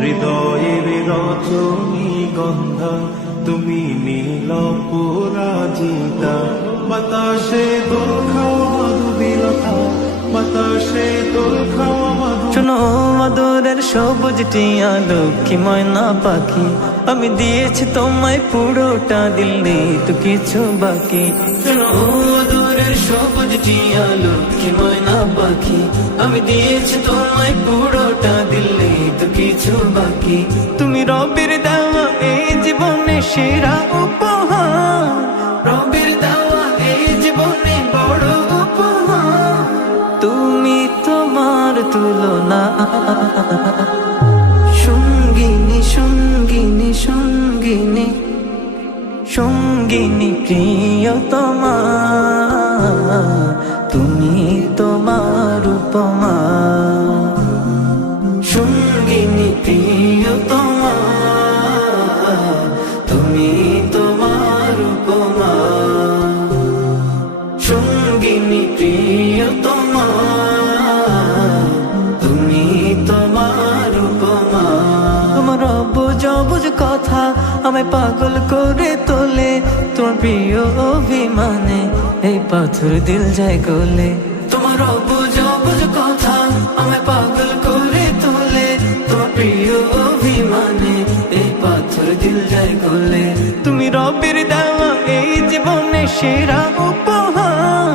হৃদয়ের রজনী গন্ধা তুমি নীল পরাজিতা, বাতাসে দোল খাওয়া মধুবিলতা, বাতাসে দোল খাওয়া মধু। শোনো মাদুরের সবুজ টিয়া লক্ষ্মী ময়না পাখি, আমি দিয়েছি তোমায় পুরোটা, দিল নেই তো কিছু বাকি। শোনো মাদুরের সবুজ টিয়া লক্ষ্মী ময়না পাখি, আমি দিয়েছি তোমায় পুরোটা, দিল নেই তো কিছু বাকি। তুমি রবের দেওয়া এই জীবনে সেরা উপহার, রবের দেওয়া এই জীবনে বড় উপহার। তুমি তোমার তুলনা, সঙ্গিনী সঙ্গিনী সঙ্গিনী সঙ্গিনী প্রিয়তমা, তুমি তোমার উপমা। সঙ্গিনী প্রিয়তমা, তুমি তোমার উপমা। সঙ্গিনী প্রিয়তমা, তুমি তোমার উপমা। তোমার অবুঝ অবুঝ কথা আমায় পাগল করে তোলে, তোমার প্রিয় অভিমানে এই পাথর দিল যায় গলে। তোমার অবুঝ অবুঝ কথা আমায় পাগল করে তোলে, তোমার প্রিয় অভিমানে এই পাথর দিল যায় গলে। তুমি রবের দেওয়া এই জীবনে সেরা উপহার,